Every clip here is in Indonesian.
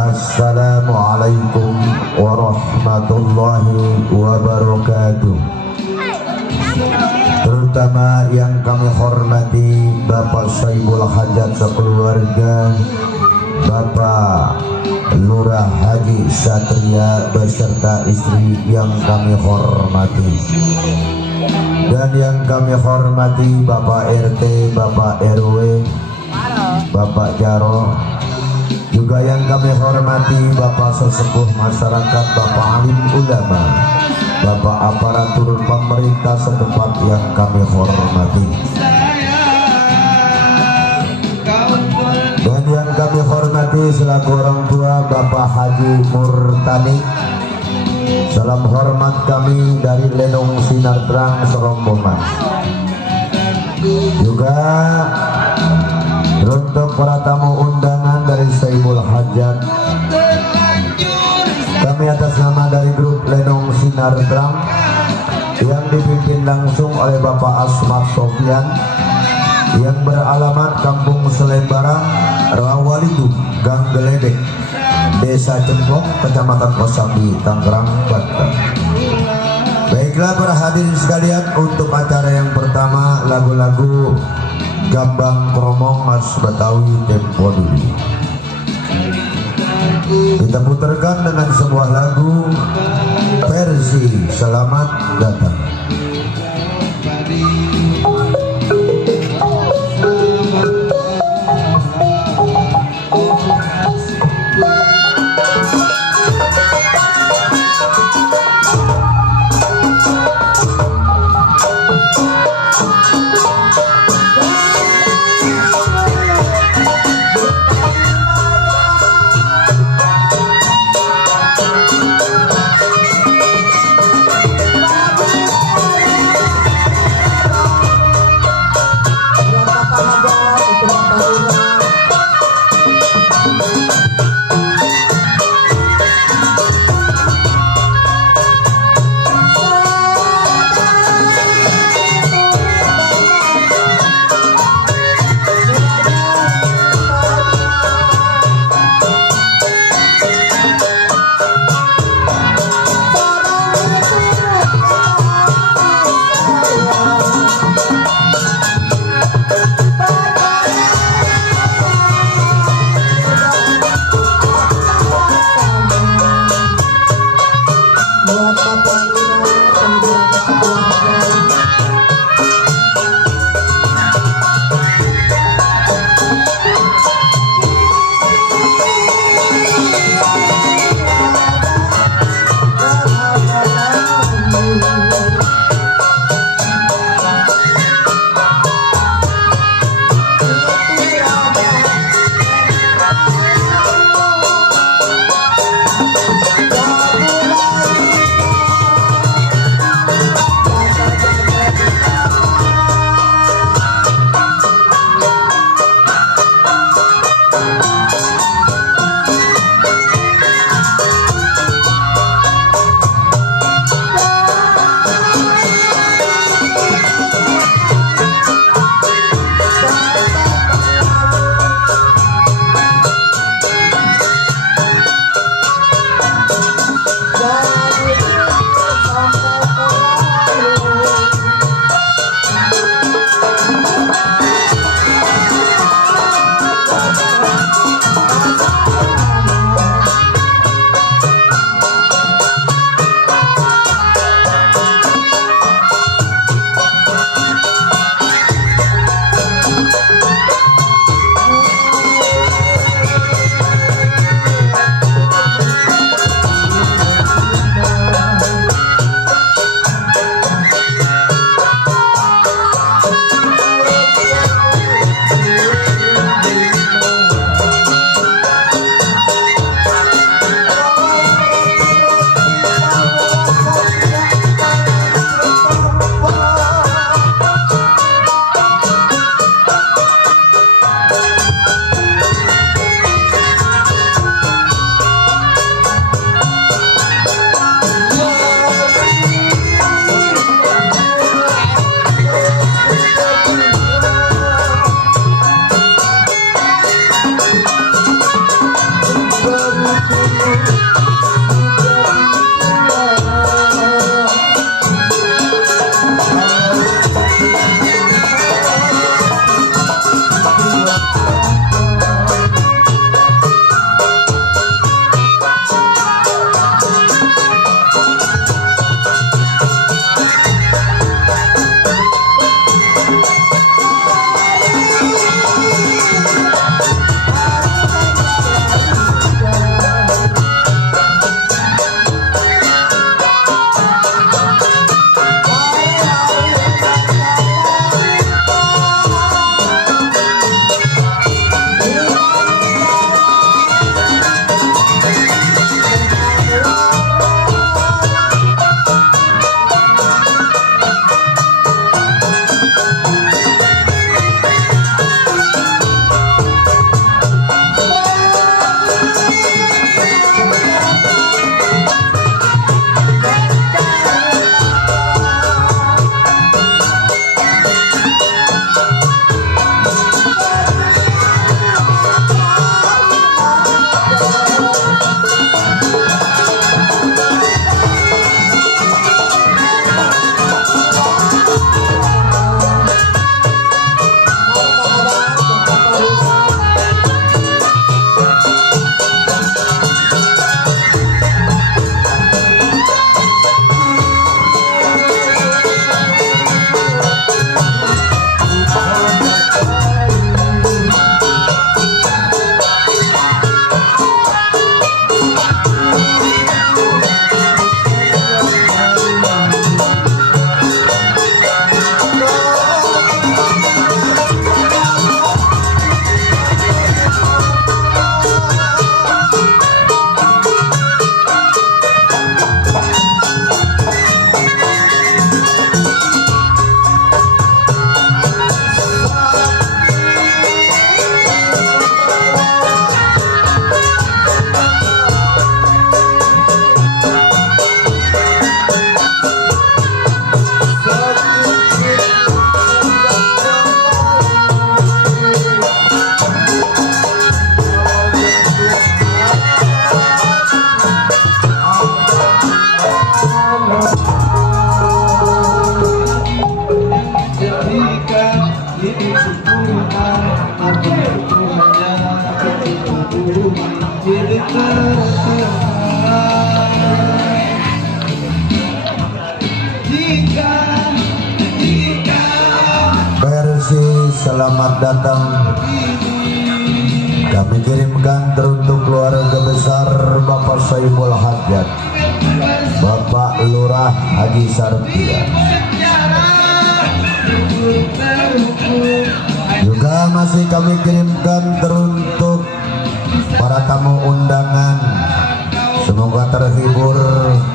Assalamualaikum warahmatullahi wabarakatuh. Terutama yang kami hormati Bapak Saibul Hajat sekeluarga, Bapak Lurah Haji Satria beserta istri yang kami hormati, dan yang kami hormati Bapak RT, Bapak RW, Bapak Jaro, juga yang kami hormati Bapak sesepuh masyarakat, Bapak alim ulama, Bapak aparatur pemerintah setempat yang kami hormati, dan yang kami hormati selaku orang tua Bapak Haji Murtani. Salam hormat kami dari Lenong Sinar Terang serombongan. Juga untuk para tamu undangan dari Saibul Hajat, kami atas nama dari grup Lenong Sinar Terang yang dipimpin langsung oleh Bapak Asmat Sofian yang beralamat Kampung Selembaran, Rawalidu, Gang Geledek, Desa Cengkong, Kecamatan Kosambi, Tangerang, Banten. Baiklah para hadirin sekalian, untuk acara yang pertama lagu-lagu Gambang Kromong Mas Betawi Tempo dulu. Kita putarkan dengan sebuah lagu versi Selamat Datang. selamat datang kami kirimkan teruntuk keluarga besar Bapak Saiful Hajat, Bapak Lurah Haji Sartia. Juga masih kami kirimkan teruntuk para tamu undangan. Semoga terhibur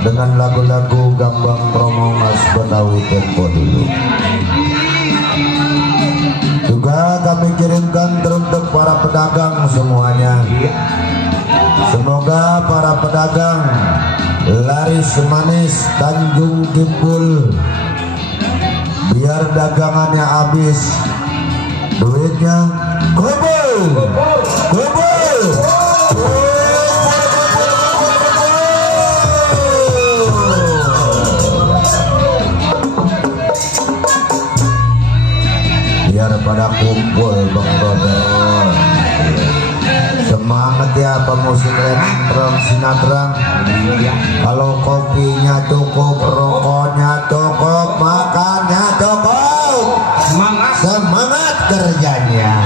dengan lagu-lagu gambang promo Mas Betawi tempo dulu. Juga kami kirimkan teruntuk para pedagang semuanya. Semoga para pedagang laris manis Tanjung Kimpul, biar dagangannya habis, duitnya kumpul, kumpul. Biar pada kumpul Bang Rodon. Semangat ya pemusik Renang Sinatron. Kalau kopinya cukup, rokoknya cukup, makannya cukup, semangat kerjanya.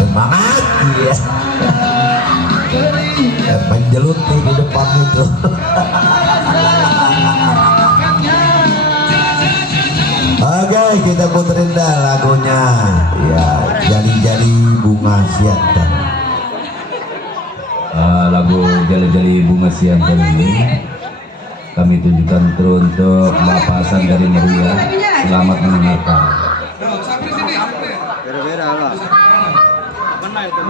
Semangat ya. Menjelut di depan itu. Oke, kita puterin dah lagunya. Ya, Jali-Jali Bunga Siantar. Lagu Jali-Jali Bunga Siantar ini kami tunjukkan teruntuk Mbak Pasan dari Meruya. Selamat mendengarkan. Beda-beda lah. Mana itu?